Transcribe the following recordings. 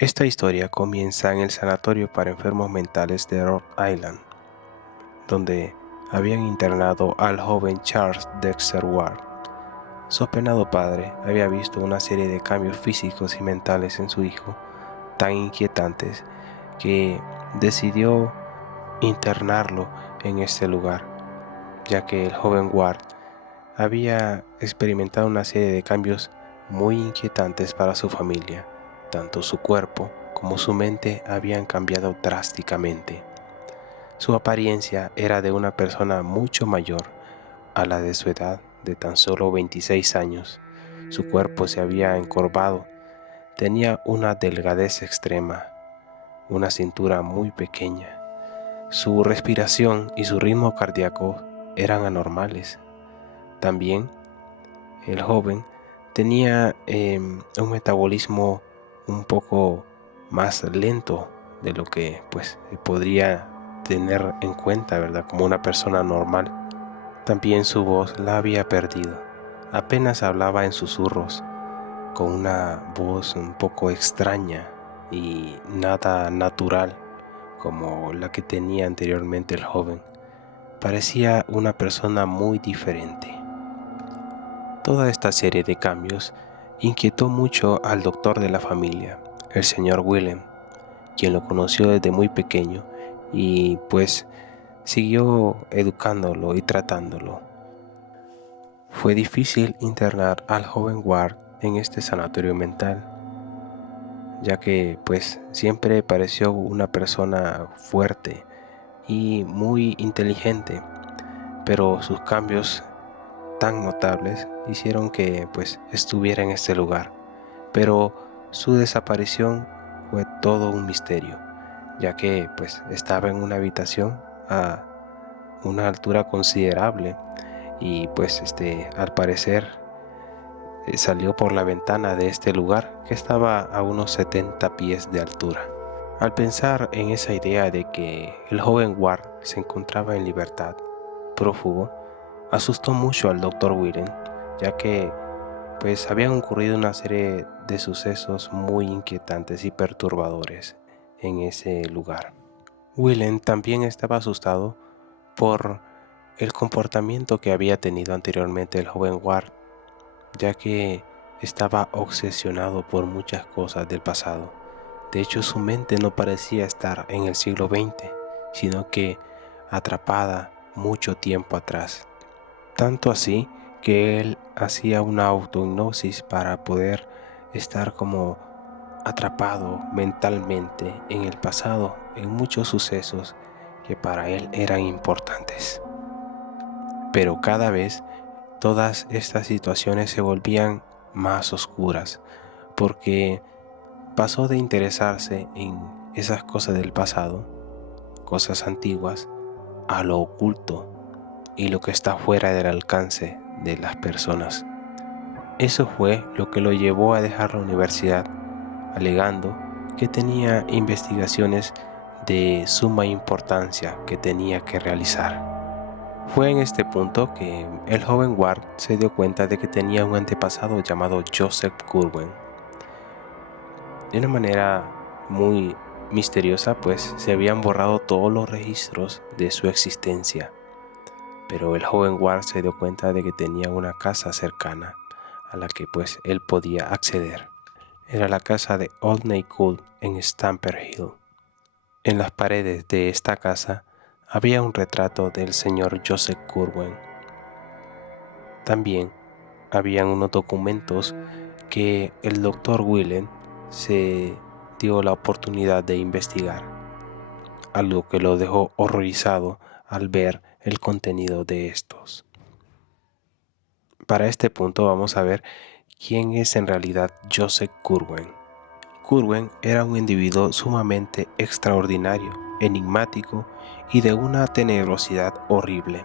Esta historia comienza en el sanatorio para enfermos mentales de Rhode Island, donde habían internado al joven Charles Dexter Ward. Su apenado padre había visto una serie de cambios físicos y mentales en su hijo tan inquietantes que decidió internarlo en este lugar, ya que el joven Ward había experimentado una serie de cambios muy inquietantes para su familia. Tanto su cuerpo como su mente habían cambiado drásticamente. Su apariencia era de una persona mucho mayor a la de su edad de tan solo 26 años. Su cuerpo se había encorvado, tenía una delgadez extrema, una cintura muy pequeña. Su respiración y su ritmo cardíaco eran anormales. También el joven tenía un metabolismo un poco más lento de lo que podría tener en cuenta, ¿verdad? Como una persona normal. También su voz la había perdido. Apenas hablaba en susurros, con una voz un poco extraña y nada natural como la que tenía anteriormente el joven. Parecía una persona muy diferente. Toda esta serie de cambios inquietó mucho al doctor de la familia, el señor Willem, quien lo conoció desde muy pequeño y siguió educándolo y tratándolo. Fue difícil internar al joven Ward en este sanatorio mental, ya que siempre pareció una persona fuerte y muy inteligente, pero sus cambios tan notables hicieron que estuviera en este lugar. Pero su desaparición fue todo un misterio, ya que estaba en una habitación a una altura considerable y al parecer salió por la ventana de este lugar que estaba a unos 70 pies de altura. Al pensar en esa idea de que el joven Ward se encontraba en libertad, prófugo, asustó mucho al Dr. Willem, ya que habían ocurrido una serie de sucesos muy inquietantes y perturbadores en ese lugar. Willem también estaba asustado por el comportamiento que había tenido anteriormente el joven Ward, ya que estaba obsesionado por muchas cosas del pasado. De hecho, su mente no parecía estar en el siglo XX, sino que atrapada mucho tiempo atrás. Tanto así que él hacía una autohipnosis para poder estar como atrapado mentalmente en el pasado, en muchos sucesos que para él eran importantes. Pero cada vez todas estas situaciones se volvían más oscuras, porque pasó de interesarse en esas cosas del pasado, cosas antiguas, a lo oculto y lo que está fuera del alcance de las personas. Eso fue lo que lo llevó a dejar la universidad, alegando que tenía investigaciones de suma importancia que tenía que realizar. Fue en este punto que el joven Ward se dio cuenta de que tenía un antepasado llamado Joseph Curwen. De una manera muy misteriosa, se habían borrado todos los registros de su existencia. Pero el joven Ward se dio cuenta de que tenía una casa cercana a la que él podía acceder. Era la casa de Olney Gould en Stamford Hill. En las paredes de esta casa había un retrato del señor Joseph Curwen. También habían unos documentos que el doctor Willem se dio la oportunidad de investigar, algo que lo dejó horrorizado al ver el contenido de estos. Para este punto vamos a ver quién es en realidad Joseph Curwen. Curwen era un individuo sumamente extraordinario, enigmático y de una tenebrosidad horrible.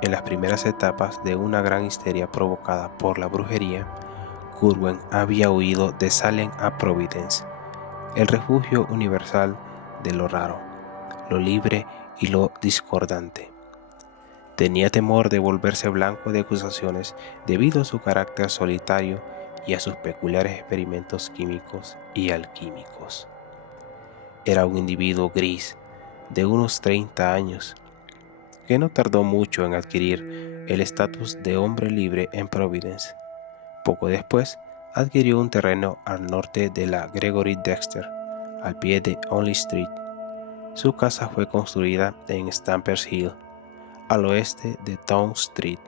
En las primeras etapas de una gran histeria provocada por la brujería, Curwen había huido de Salem a Providence, el refugio universal de lo raro, lo libre y lo discordante. Tenía temor de volverse blanco de acusaciones debido a su carácter solitario y a sus peculiares experimentos químicos y alquímicos. Era un individuo gris de unos 30 años, que no tardó mucho en adquirir el estatus de hombre libre en Providence. Poco después, adquirió un terreno al norte de la Gregory Dexter, al pie de Only Street. Su casa fue construida en Stampers Hill, al oeste de Town Street.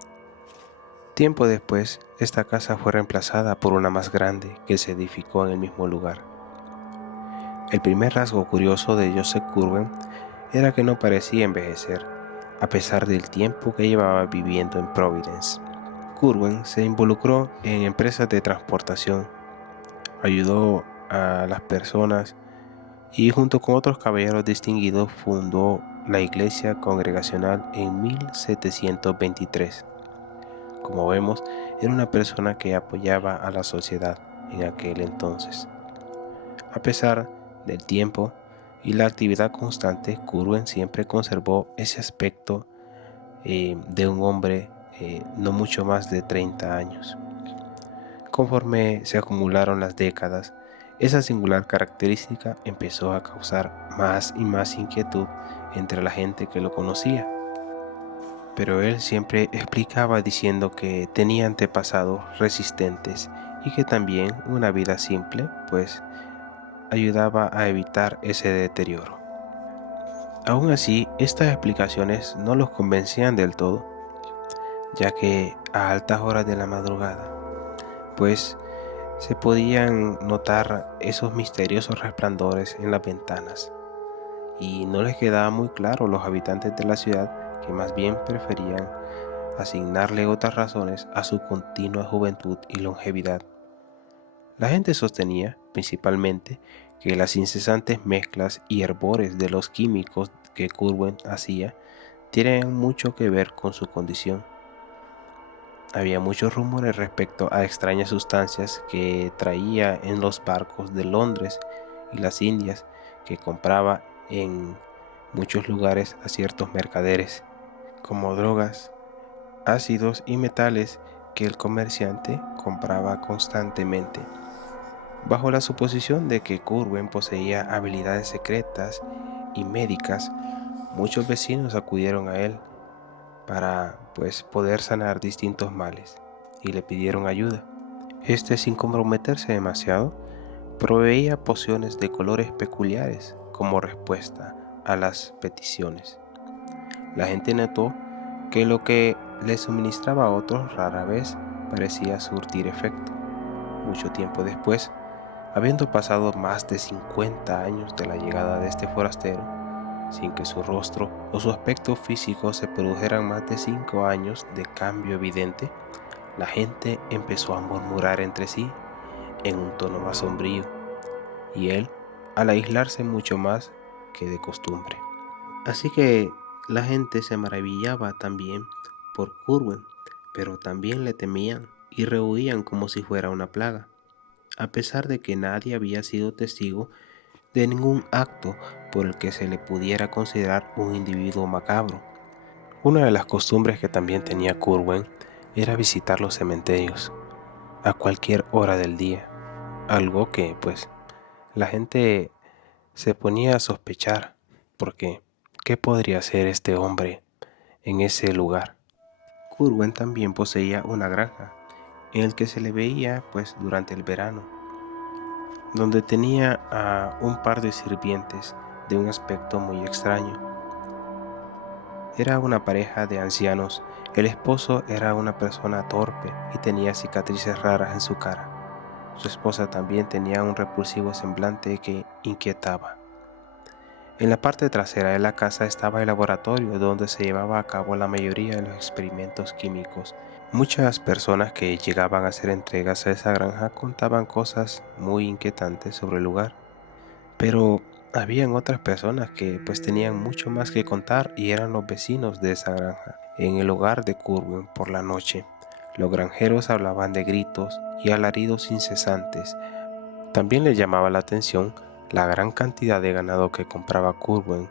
Tiempo después, esta casa fue reemplazada por una más grande que se edificó en el mismo lugar. El primer rasgo curioso de Joseph Curwen era que no parecía envejecer, a pesar del tiempo que llevaba viviendo en Providence. Curwen se involucró en empresas de transportación, ayudó a las personas y junto con otros caballeros distinguidos fundó la Iglesia Congregacional en 1723. Como vemos, era una persona que apoyaba a la sociedad en aquel entonces. A pesar del tiempo y la actividad constante, Curwen siempre conservó ese aspecto de un hombre no mucho más de 30 años. Conforme se acumularon las décadas, esa singular característica empezó a causar más y más inquietud entre la gente que lo conocía. Pero él siempre explicaba diciendo que tenía antepasados resistentes y que también una vida simple, pues, ayudaba a evitar ese deterioro. Aún así, estas explicaciones no los convencían del todo, ya que a altas horas de la madrugada, pues, se podían notar esos misteriosos resplandores en las ventanas, y no les quedaba muy claro a los habitantes de la ciudad, que más bien preferían asignarle otras razones a su continua juventud y longevidad. La gente sostenía, principalmente, que las incesantes mezclas y hervores de los químicos que Curwen hacía tienen mucho que ver con su condición. Había muchos rumores respecto a extrañas sustancias que traía en los barcos de Londres y las Indias que compraba en muchos lugares a ciertos mercaderes, como drogas, ácidos y metales que el comerciante compraba constantemente. Bajo la suposición de que Curwen poseía habilidades secretas y médicas, muchos vecinos acudieron a él para poder sanar distintos males y le pidieron ayuda. Sin comprometerse demasiado, proveía pociones de colores peculiares como respuesta a las peticiones. La gente notó que lo que le suministraba a otros rara vez parecía surtir efecto. Mucho tiempo después, habiendo pasado más de 50 años de la llegada de este forastero, sin que su rostro o su aspecto físico se produjeran más de 5 años de cambio evidente, la gente empezó a murmurar entre sí en un tono más sombrío, y él al aislarse mucho más que de costumbre. Así que la gente se maravillaba también por Curwen, pero también le temían y rehuían como si fuera una plaga, a pesar de que nadie había sido testigo de ningún acto por el que se le pudiera considerar un individuo macabro. Una de las costumbres que también tenía Curwen era visitar los cementerios a cualquier hora del día, algo que la gente se ponía a sospechar, porque ¿qué podría hacer este hombre en ese lugar? Curwen también poseía una granja en el que se le veía durante el verano, donde tenía a un par de sirvientes de un aspecto muy extraño. Era una pareja de ancianos. El esposo era una persona torpe y tenía cicatrices raras en su cara. Su esposa también tenía un repulsivo semblante que inquietaba. En la parte trasera de la casa estaba el laboratorio donde se llevaba a cabo la mayoría de los experimentos químicos. Muchas personas que llegaban a hacer entregas a esa granja contaban cosas muy inquietantes sobre el lugar, pero habían otras personas que tenían mucho más que contar y eran los vecinos de esa granja. En el hogar de Curwen por la noche, los granjeros hablaban de gritos y alaridos incesantes. También les llamaba la atención la gran cantidad de ganado que compraba Curwen,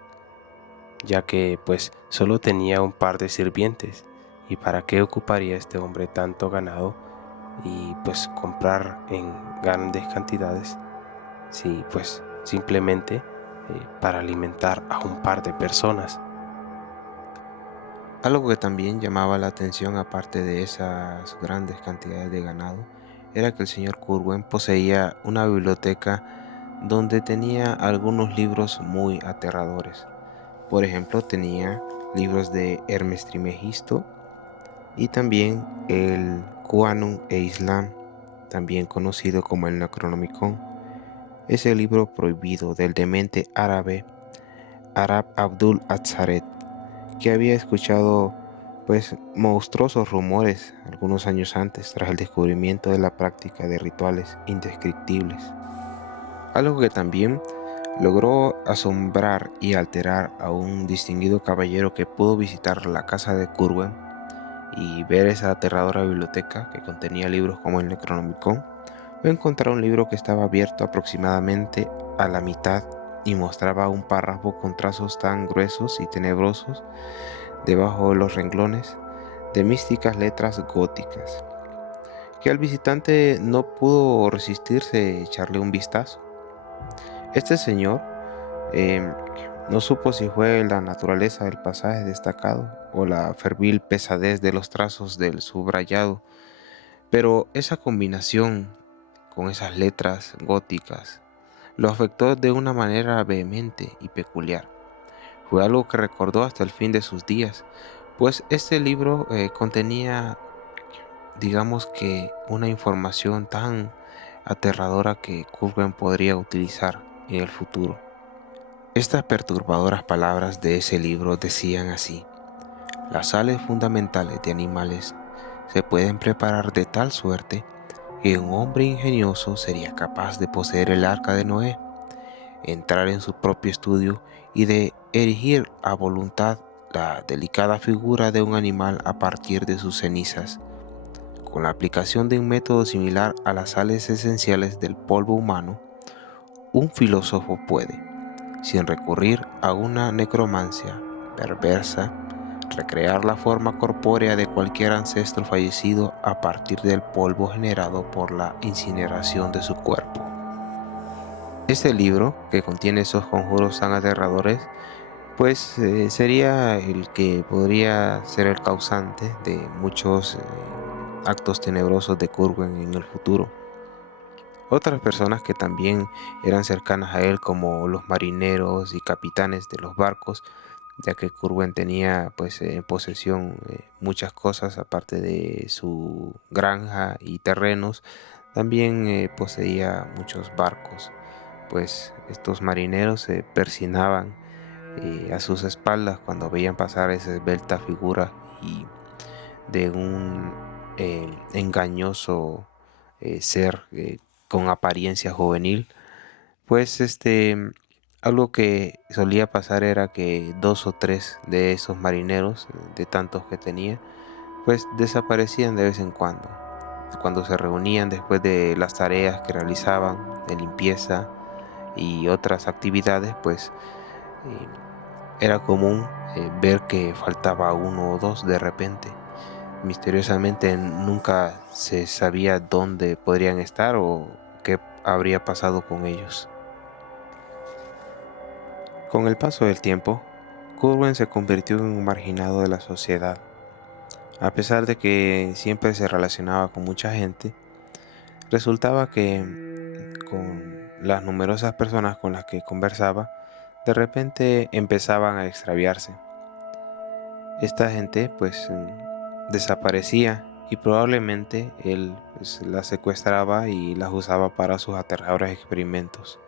ya que solo tenía un par de sirvientes. ¿Y para qué ocuparía este hombre tanto ganado y pues comprar en grandes cantidades, si pues simplemente para alimentar a un par de personas. Algo que también llamaba la atención, aparte de esas grandes cantidades de ganado, era que el señor Curwen poseía una biblioteca donde tenía algunos libros muy aterradores. Por ejemplo, tenía libros de Hermes Trismegisto y también el Qur'an e Islam, también conocido como el Necronomicon, ese libro prohibido del demente árabe Arab Abdul Azaret, que había escuchado pues monstruosos rumores algunos años antes tras el descubrimiento de la práctica de rituales indescriptibles. Algo que también logró asombrar y alterar a un distinguido caballero que pudo visitar la casa de Curwen y ver esa aterradora biblioteca que contenía libros como el Necronomicon, o encontrar un libro que estaba abierto aproximadamente a la mitad y mostraba un párrafo con trazos tan gruesos y tenebrosos debajo de los renglones de místicas letras góticas, que al visitante no pudo resistirse a echarle un vistazo. Este señor eh, no supo si fue la naturaleza del pasaje destacado o la fervil pesadez de los trazos del subrayado, pero esa combinación con esas letras góticas lo afectó de una manera vehemente y peculiar. Fue algo que recordó hasta el fin de sus días, pues este libro contenía, digamos que, una información tan aterradora que Curwen podría utilizar en el futuro. Estas perturbadoras palabras de ese libro decían así: las sales fundamentales de animales se pueden preparar de tal suerte que un hombre ingenioso sería capaz de poseer el arca de Noé, entrar en su propio estudio y de erigir a voluntad la delicada figura de un animal a partir de sus cenizas. Con la aplicación de un método similar a las sales esenciales del polvo humano, un filósofo puede, sin recurrir a una necromancia perversa, recrear la forma corpórea de cualquier ancestro fallecido a partir del polvo generado por la incineración de su cuerpo. Este libro, que contiene esos conjuros tan aterradores, pues sería el que podría ser el causante de muchos actos tenebrosos de Curwen en el futuro. Otras personas que también eran cercanas a él, como los marineros y capitanes de los barcos, ya que Curwen tenía pues en posesión muchas cosas aparte de su granja y terrenos, también poseía muchos barcos, pues estos marineros se persinaban a sus espaldas cuando veían pasar esa esbelta figura y de un engañoso ser con apariencia juvenil. Pues algo que solía pasar era que dos o tres de esos marineros, de tantos que tenía, pues desaparecían de vez en cuando. Cuando se reunían después de las tareas que realizaban de limpieza y otras actividades, pues eh, era común ver que faltaba uno o dos de repente. Misteriosamente nunca se sabía dónde podrían estar o qué habría pasado con ellos. Con el paso del tiempo, Curwen se convirtió en un marginado de la sociedad. A pesar de que siempre se relacionaba con mucha gente, resultaba que con las numerosas personas con las que conversaba, de repente empezaban a extraviarse. Esta gente pues desaparecía y probablemente él pues, las secuestraba y las usaba para sus aterradores experimentos.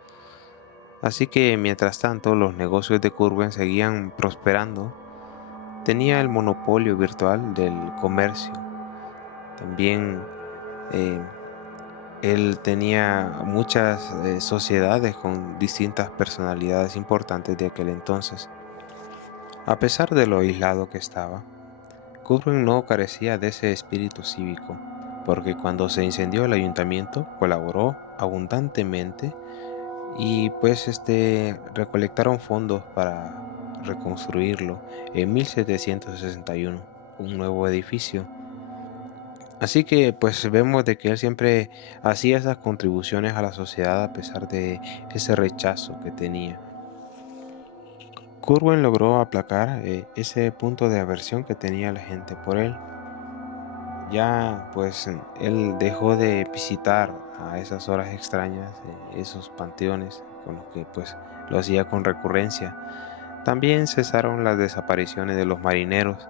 Así que mientras tanto los negocios de Curwen seguían prosperando. Tenía el monopolio virtual del comercio. También eh, él tenía muchas sociedades con distintas personalidades importantes de aquel entonces. A pesar de lo aislado que estaba, Curwen no carecía de ese espíritu cívico, porque cuando se incendió el ayuntamiento colaboró abundantemente y pues recolectaron fondos para reconstruirlo en 1761, un nuevo edificio Así que pues vemos de que él siempre hacía esas contribuciones a la sociedad a pesar de ese rechazo que tenía. Curwen logró aplacar ese punto de aversión que tenía la gente por él. Ya pues él dejó de visitar a esas horas extrañas, esos panteones con los que pues lo hacía con recurrencia. También cesaron las desapariciones de los marineros,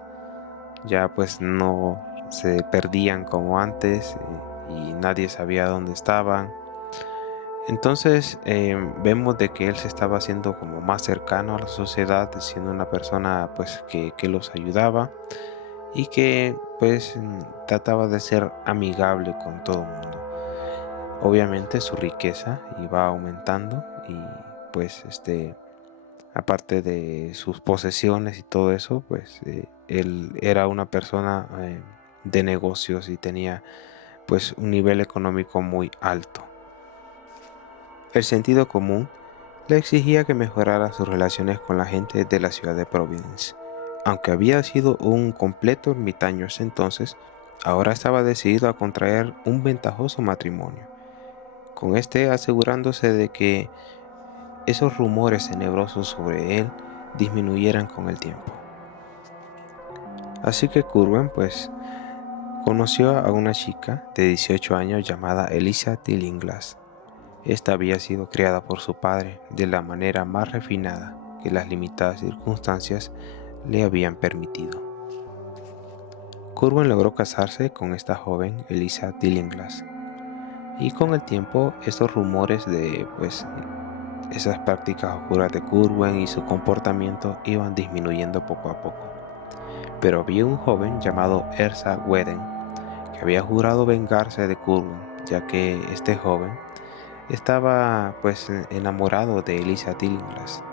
ya pues no se perdían como antes y nadie sabía dónde estaban. Entonces vemos de que él se estaba haciendo como más cercano a la sociedad, siendo una persona pues que los ayudaba y que pues trataba de ser amigable con todo el mundo. Obviamente su riqueza iba aumentando y pues aparte de sus posesiones y todo eso, pues él era una persona de negocios y tenía pues un nivel económico muy alto. El sentido común le exigía que mejorara sus relaciones con la gente de la ciudad de Providence. Aunque había sido un completo ermitaño ese entonces, ahora estaba decidido a contraer un ventajoso matrimonio, con este asegurándose de que esos rumores tenebrosos sobre él disminuyeran con el tiempo. Así que Curwen pues conoció a una chica de 18 años llamada Eliza Tillinglass. Esta había sido criada por su padre de la manera más refinada que las limitadas circunstancias le habían permitido. Curwen logró casarse con esta joven Eliza Tillinglass y con el tiempo estos rumores de esas prácticas oscuras de Curwen y su comportamiento iban disminuyendo poco a poco. Pero había un joven llamado Ersa Weden que había jurado vengarse de Curwen, ya que este joven estaba pues enamorado de Eliza Tillinglass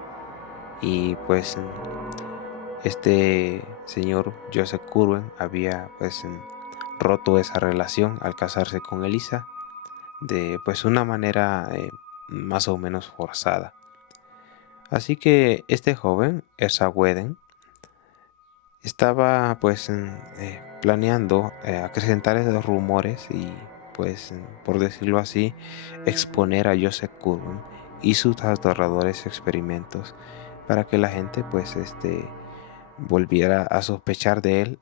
y pues este señor Joseph Curwen había pues roto esa relación al casarse con Eliza de pues una manera más o menos forzada. Así que este joven, Ersa Weden, estaba pues planeando acrecentar esos rumores y pues por decirlo así exponer a Joseph Curwen y sus aterradores experimentos para que la gente pues volviera a sospechar de él.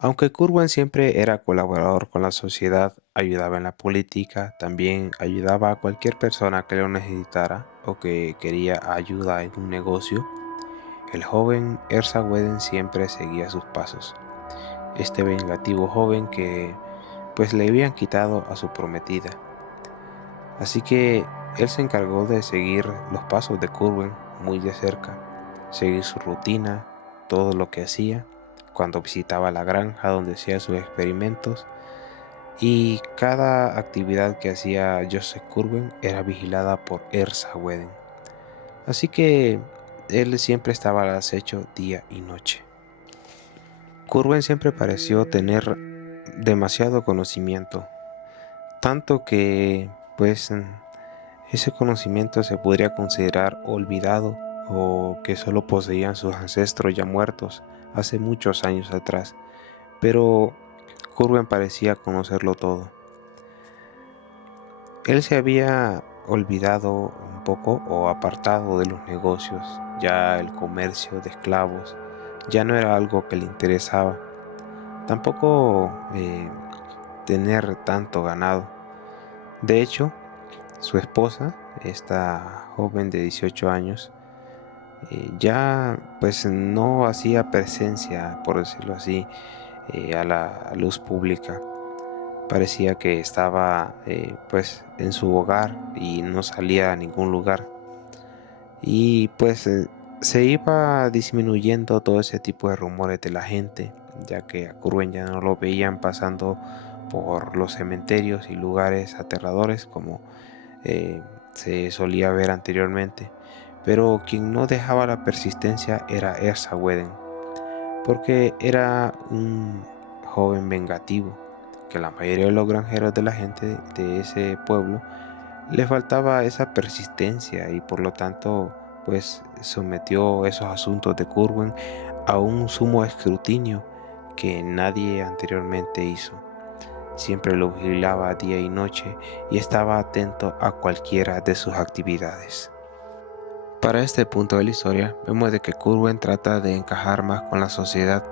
Aunque Curwen siempre era colaborador con la sociedad, ayudaba en la política, también ayudaba a cualquier persona que lo necesitara o que quería ayuda en un negocio. El joven Ersa Weden siempre seguía sus pasos. Este vengativo joven que pues le habían quitado a su prometida. Así que él se encargó de seguir los pasos de Curwen muy de cerca, seguir su rutina, todo lo que hacía, cuando visitaba la granja donde hacía sus experimentos, y cada actividad que hacía Joseph Curwen era vigilada por Ersa Weden. Así que él siempre estaba al acecho día y noche. Curwen siempre pareció tener demasiado conocimiento, tanto que pues ese conocimiento se podría considerar olvidado o que solo poseían sus ancestros ya muertos hace muchos años atrás, pero Curwen parecía conocerlo todo. Él se había olvidado un poco o apartado de los negocios, ya el comercio de esclavos ya no era algo que le interesaba, tampoco tener tanto ganado. De hecho, su esposa, esta joven de 18 años, ya pues no hacía presencia, por decirlo así, a la luz pública. Parecía que estaba pues en su hogar y no salía a ningún lugar. Y pues se iba disminuyendo todo ese tipo de rumores de la gente, ya que a Curwen ya no lo veían pasando por los cementerios y lugares aterradores como se solía ver anteriormente. Pero quien no dejaba la persistencia era Ersa Weden, porque era un joven vengativo, que la mayoría de los granjeros de la gente de ese pueblo le faltaba esa persistencia y por lo tanto pues sometió esos asuntos de Curwen a un sumo escrutinio que nadie anteriormente hizo. Siempre lo vigilaba día y noche y estaba atento a cualquiera de sus actividades. Para este punto de la historia, vemos de que Curwen trata de encajar más con la sociedad.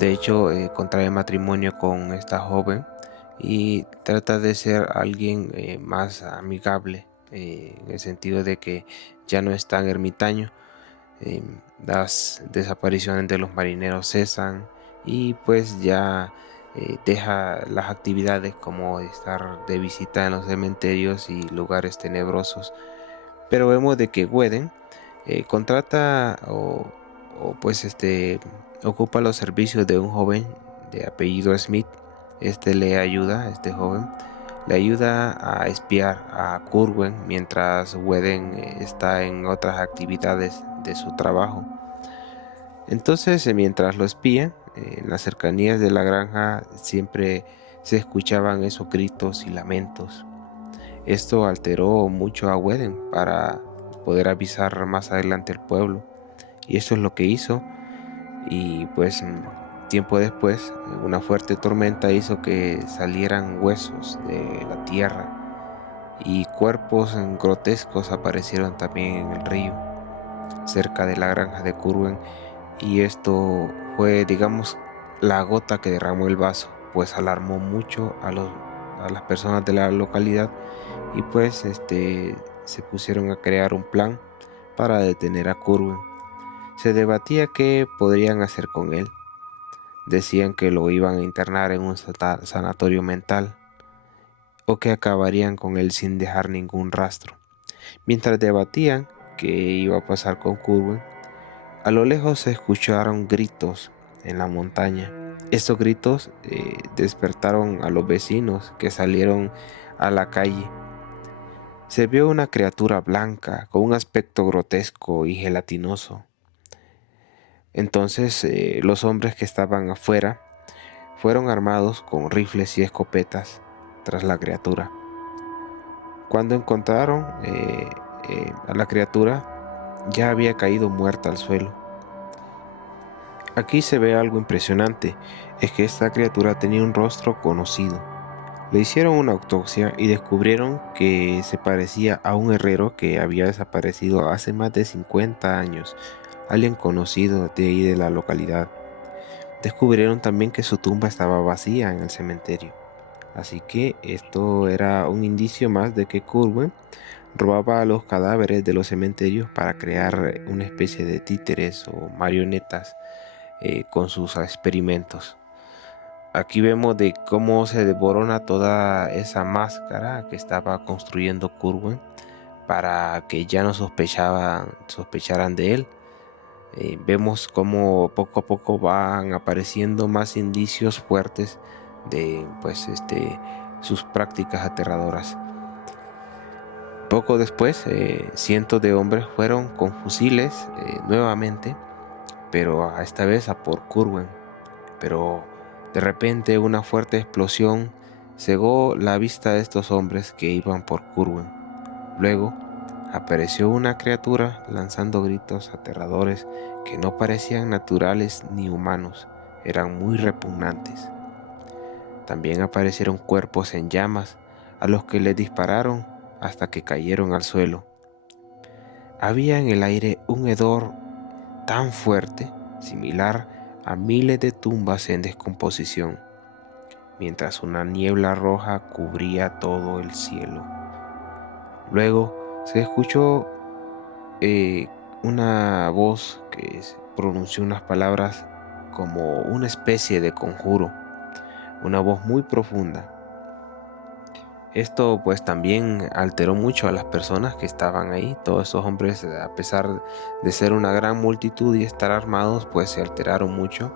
De hecho, contrae matrimonio con esta joven y trata de ser alguien más amigable, en el sentido de que ya no es tan ermitaño. Las desapariciones de los marineros cesan y pues ya deja las actividades como estar de visita en los cementerios y lugares tenebrosos. Pero vemos de que Whedon contrata ocupa los servicios de un joven de apellido Smith. Este joven le ayuda a espiar a Curwen mientras Whedon está en otras actividades de su trabajo. Entonces, mientras lo espía, en las cercanías de la granja siempre se escuchaban esos gritos y lamentos. Esto alteró mucho a Whedon para poder avisar más adelante al pueblo, y eso es lo que hizo. Y pues tiempo después, una fuerte tormenta hizo que salieran huesos de la tierra y cuerpos grotescos aparecieron también en el río cerca de la granja de Curwen, y esto fue, digamos, la gota que derramó el vaso, pues alarmó mucho a las personas de la localidad, y pues se pusieron a crear un plan para detener a Curwen. Se debatía qué podrían hacer con él. Decían que lo iban a internar en un sanatorio mental o que acabarían con él sin dejar ningún rastro. Mientras debatían qué iba a pasar con Curwen, a lo lejos se escucharon gritos en la montaña. Estos gritos despertaron a los vecinos, que salieron a la calle. Se vio una criatura blanca con un aspecto grotesco y gelatinoso. Entonces los hombres que estaban afuera fueron armados con rifles y escopetas tras la criatura. Cuando encontraron a la criatura, ya había caído muerta al suelo. Aquí se ve algo impresionante, es que esta criatura tenía un rostro conocido. Le hicieron una autopsia y descubrieron que se parecía a un herrero que había desaparecido hace más de 50 años, alguien conocido de ahí de la localidad. Descubrieron también que su tumba estaba vacía en el cementerio, así que esto era un indicio más de que Curwen robaba los cadáveres de los cementerios para crear una especie de títeres o marionetas con sus experimentos. Aquí vemos de cómo se devorona toda esa máscara que estaba construyendo Curwen para que ya no sospecharan de él. Vemos cómo poco a poco van apareciendo más indicios fuertes de sus prácticas aterradoras. Poco después, cientos de hombres fueron con fusiles nuevamente, pero esta vez a por Curwen. Pero de repente una fuerte explosión cegó la vista de estos hombres que iban por Curwen. Luego apareció una criatura lanzando gritos aterradores que no parecían naturales ni humanos, eran muy repugnantes. También aparecieron cuerpos en llamas a los que les dispararon hasta que cayeron al suelo. Había en el aire un hedor tan fuerte, similar a miles de tumbas en descomposición, mientras una niebla roja cubría todo el cielo. Luego se escuchó una voz que pronunció unas palabras como una especie de conjuro, una voz muy profunda. Esto pues también alteró mucho a las personas que estaban ahí. Todos esos hombres, a pesar de ser una gran multitud y estar armados, pues se alteraron mucho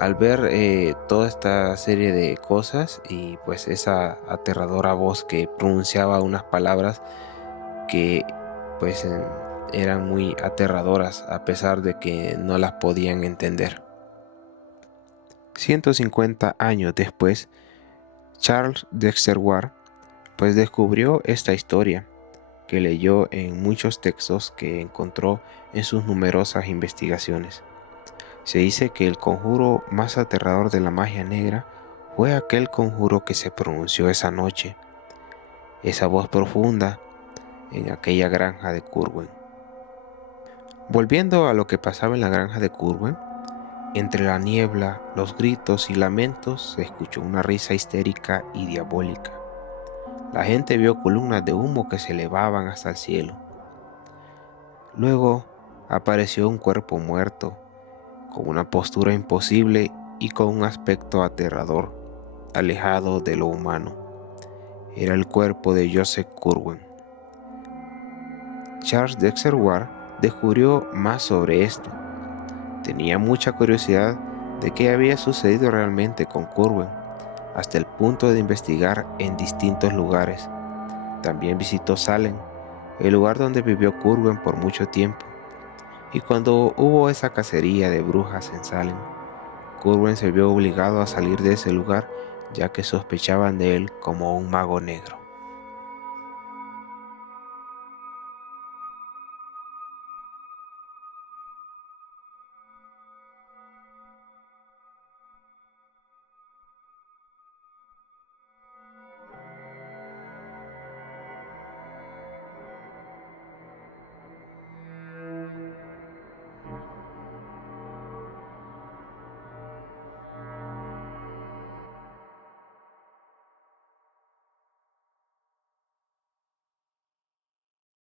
al ver toda esta serie de cosas y pues esa aterradora voz que pronunciaba unas palabras que pues eran muy aterradoras a pesar de que no las podían entender. 150 años después, Charles Dexter Ward pues descubrió esta historia que leyó en muchos textos que encontró en sus numerosas investigaciones. Se dice que el conjuro más aterrador de la magia negra fue aquel conjuro que se pronunció esa noche, esa voz profunda en aquella granja de Curwen. Volviendo a lo que pasaba en la granja de Curwen, entre la niebla, los gritos y lamentos se escuchó una risa histérica y diabólica. La gente vio columnas de humo que se elevaban hasta el cielo. Luego apareció un cuerpo muerto, con una postura imposible y con un aspecto aterrador, alejado de lo humano. Era el cuerpo de Joseph Curwen. Charles Dexter Ward descubrió más sobre esto. Tenía mucha curiosidad de qué había sucedido realmente con Curwen, hasta el punto de investigar en distintos lugares. También visitó Salem, el lugar donde vivió Curwen por mucho tiempo. Y cuando hubo esa cacería de brujas en Salem, Curwen se vio obligado a salir de ese lugar ya que sospechaban de él como un mago negro.